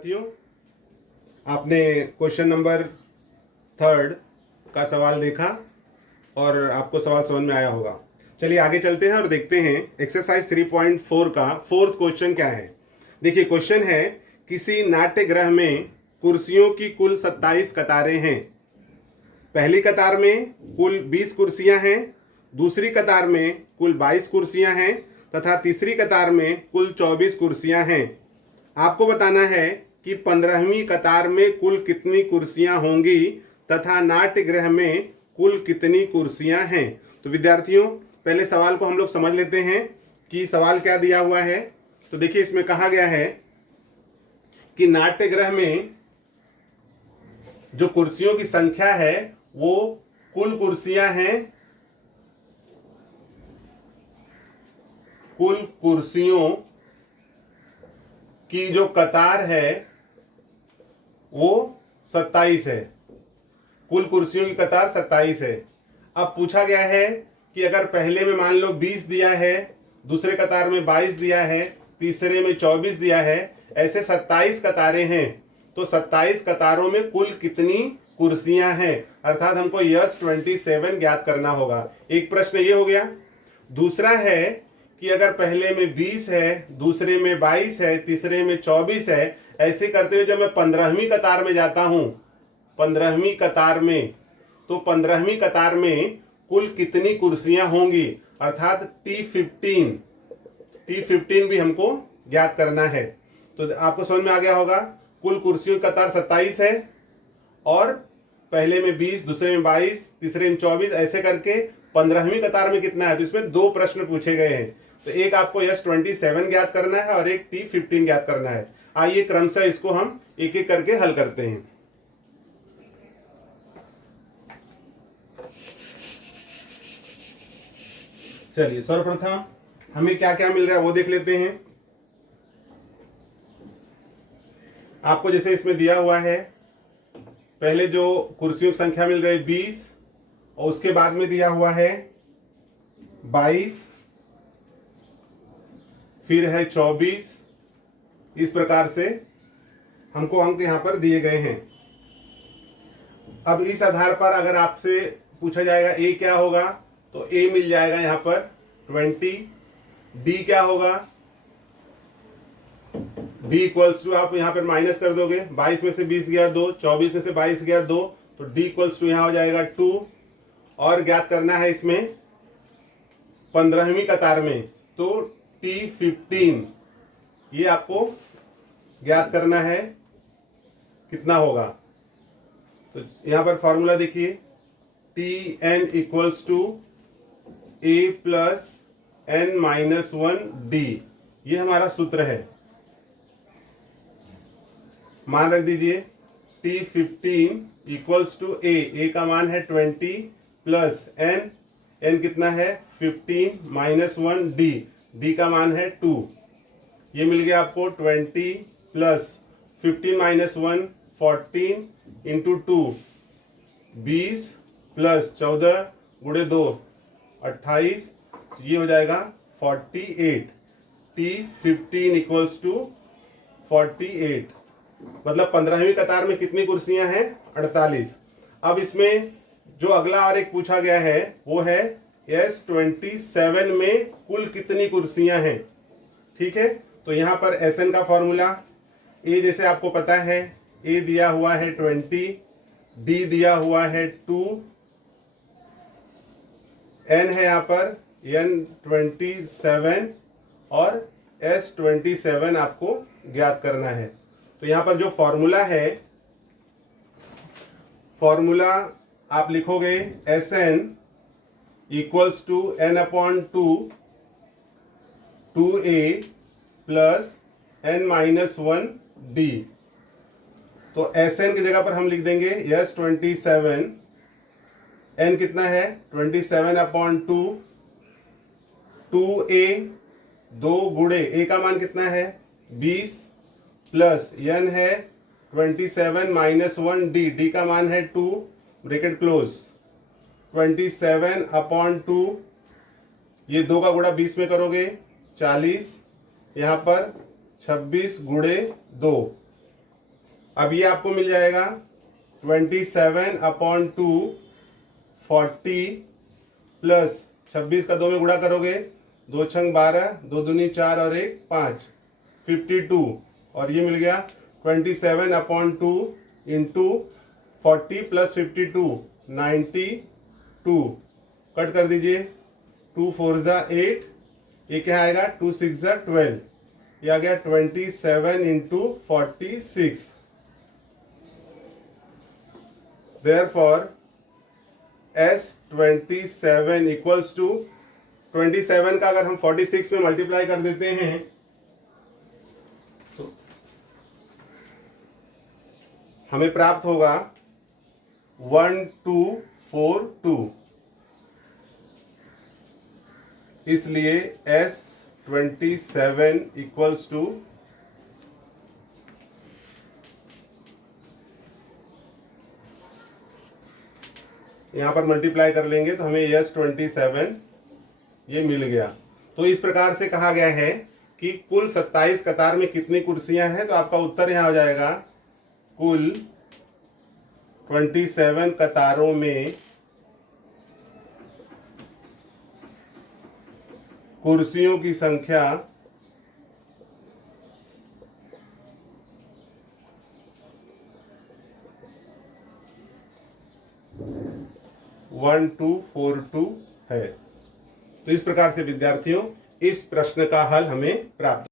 विद्यार्थियों, आपने question number 3 का सवाल देखा और आपको सवाल समझ में आया होगा। चलिए आगे चलते हैं और देखते हैं एक्सरसाइज 3.4 का 4th क्वेश्चन क्या है। देखिए क्वेश्चन है, किसी नाट्यगृह में कुर्सियों की कुल 27 कतारें हैं। पहली कतार में कुल 20 कुर्सियां हैं, दूसरी कतार में कुल 22 कुर्सियां हैं तथा तीसरी कतार में कुल 24 कुर्सियां हैं। आपको बताना है कि 15वीं कतार में कुल कितनी कुर्सियां होंगी तथा नाट्यगृह में कुल कितनी कुर्सियां हैं। तो विद्यार्थियों, पहले सवाल को हम लोग समझ लेते हैं कि सवाल क्या दिया हुआ है। तो देखिए इसमें कहा गया है कि नाट्यगृह में जो कुर्सियों की संख्या है वो कुल कुर्सियां हैं, कुल कुर्सियों की जो कतार है वो 27 है। कुल कुर्सियों की कतार 27 है। अब पूछा गया है कि अगर पहले में मान लो 20 दिया है, दूसरे कतार में 22 दिया है, तीसरे में 24 दिया है, ऐसे 27 कतारें हैं। तो 27 कतारों में कुल कितनी कुर्सियां हैं, अर्थात हमको यस 27 ज्ञात करना होगा। एक प्रश्न ये हो गया। दूसरा है कि अगर पहले में 20 है, दूसरे में 22 है, तीसरे में 24 है, ऐसे करते हुए जब मैं 15वीं कतार में जाता हूं, 15वीं कतार में, तो 15वीं कतार में कुल कितनी कुर्सियां होंगी, अर्थात T15 भी हमको ज्ञात करना है। तो आपको समझ में आ गया होगा, कुल कुर्सियों की कतार 27 है और पहले में 20, दूसरे में 22, तीसरे में 24, ऐसे करके 15वीं कतार में कितना है। तो इसमें 2 प्रश्न पूछे गए हैं। तो एक आपको यस 27 ज्ञात करना है और एक T15 ज्ञात करना है। आइए क्रमशः इसको हम एक एक करके हल करते हैं। चलिए सर्वप्रथम हमें क्या क्या मिल रहा है वो देख लेते हैं। आपको जैसे इसमें दिया हुआ है, पहले जो कुर्सियों की संख्या मिल रही है 20 और उसके बाद में दिया हुआ है 22, फिर है 24। इस प्रकार से हमको अंक यहां पर दिए गए हैं। अब इस आधार पर अगर आपसे पूछा जाएगा ए क्या होगा, तो ए मिल जाएगा यहां पर 20। डी क्या होगा, डी इक्वल्स टू, आप यहां पर माइनस कर दोगे, 22 में से 20 गया 2, 24 में से 22 गया 2, तो डी इक्वल्स टू यहां हो जाएगा 2। और ज्ञात करना है इसमें 15वीं कतार में, तो T15 ये आपको ज्ञात करना है कितना होगा। तो यहां पर फॉर्मूला देखिए, Tn equals to A plus n-1D, ये हमारा सूत्र है। मान रख दीजिए T15 इक्वल्स टू A का मान है 20 प्लस n कितना है 15 -1D, D का मान है 2। ये मिल गया आपको 20 प्लस 15 -1 14 इंटू 2 20 प्लस 14 गुणे 2 28, ये हो जाएगा 48। T15 इक्वल्स टू 48, मतलब 15वीं कतार में कितनी कुर्सियां हैं 48। अब इसमें जो अगला और एक पूछा गया है वो है यस 27 में कुल कितनी कुर्सियां हैं। ठीक है, तो यहां पर Sn का फॉर्मूला, ए जैसे आपको पता है, ए दिया हुआ है 20, डी दिया हुआ है 2, n है यहां पर n27 और S27 आपको ज्ञात करना है। तो यहां पर जो फॉर्मूला है, फॉर्मूला आप लिखोगे Sn equals to n/2 2a plus n-1d। तो Sn की जगह पर हम लिख देंगे यस 27, n कितना है 27/2, 2a 2 गुणे a का मान कितना है 20 प्लस n है 27 -1d, d का मान है 2, ब्रैकेट क्लोज, 27/2, ये 2 का गुणा 20 में करोगे 40, यहाँ पर 26 गुणे 2, अब ये आपको मिल जाएगा 27/2 40 प्लस 26 का 2 में गुणा करोगे, 2 छंग 12, 2 दूनी 4 और 1 5, 52। और ये मिल गया 27/2 इंटू 40 प्लस 52 92। कट कर दीजिए, 2 4 जा 8, ये क्या आएगा 2 6 जा 12, ये आ गया 27 into 46। Therefore S27 equals to 27 का अगर हम 46 में मल्टीप्लाई कर देते हैं तो हमें प्राप्त होगा 1242। इसलिए S27 इक्वल्स टू यहां पर मल्टीप्लाई कर लेंगे तो हमें S27 ये मिल गया। तो इस प्रकार से कहा गया है कि कुल 27 कतार में कितनी कुर्सियां हैं, तो आपका उत्तर यहां हो जाएगा कुल 27 कतारों में कुर्सियों की संख्या 1242 है। तो इस प्रकार से विद्यार्थियों इस प्रश्न का हल हमें प्राप्त